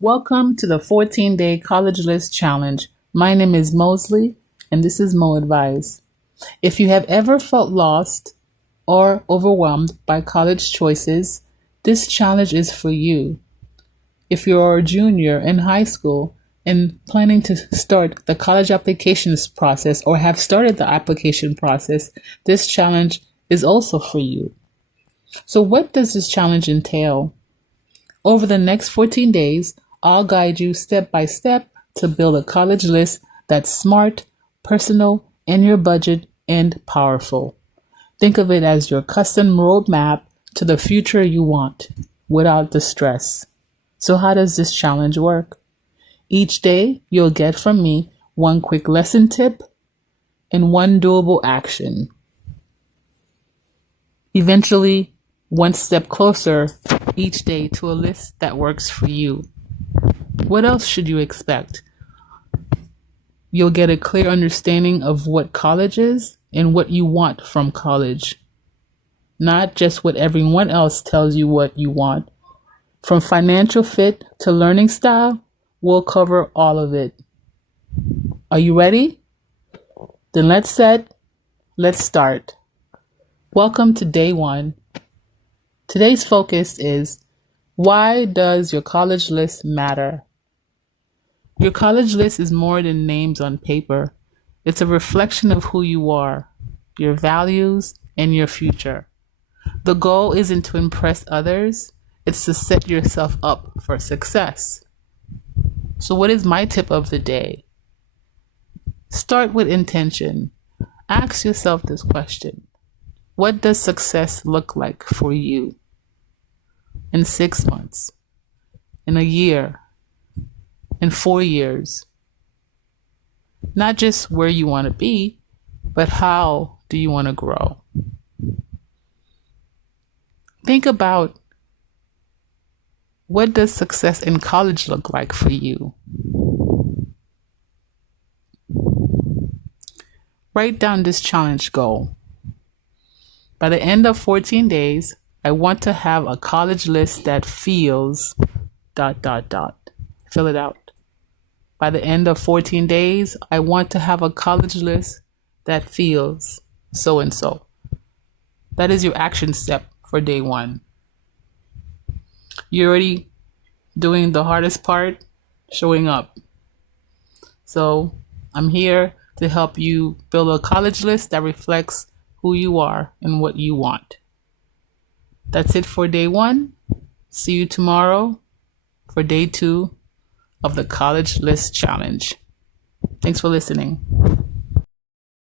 Welcome to the 14-day college list challenge. My name is Mosley, and this is Mo Advice. If you have ever felt lost or overwhelmed by college choices, this challenge is for you. If you're a junior in high school and planning to start the college applications process or have started the application process, this challenge is also for you. So, what does this challenge entail? Over the next 14 days, I'll guide you step by step to build a college list that's smart, personal, in your budget, and powerful. Think of it as your custom roadmap to the future you want without the stress. So, how does this challenge work? Each day, you'll get from me one quick lesson tip and one doable action. Eventually, one step closer each day to a list that works for you. What else should you expect? You'll get a clear understanding of what college is and what you want from college, not just what everyone else tells you what you want. From financial fit to learning style, we'll cover all of it. Are you ready? Then let's start. Welcome to day one. Today's focus is, why does your college list matter? Your college list is more than names on paper. It's a reflection of who you are, your values, and your future. The goal isn't to impress others, it's to set yourself up for success. So, what is my tip of the day? Start with intention. Ask yourself this question: what does success look like for you in 6 months, in a year, in 4 years? Not just where you want to be, but how do you want to grow? Think about, what does success in college look like for you? Write down this challenge goal. By the end of 14 days, I want to have a college list that feels ... Fill it out. By the end of 14 days, I want to have a college list that feels so and so. That is your action step for day one. You're already doing the hardest part, showing up. So I'm here to help you build a college list that reflects who you are and what you want. That's it for day one. See you tomorrow for day two of the college list challenge. Thanks for listening.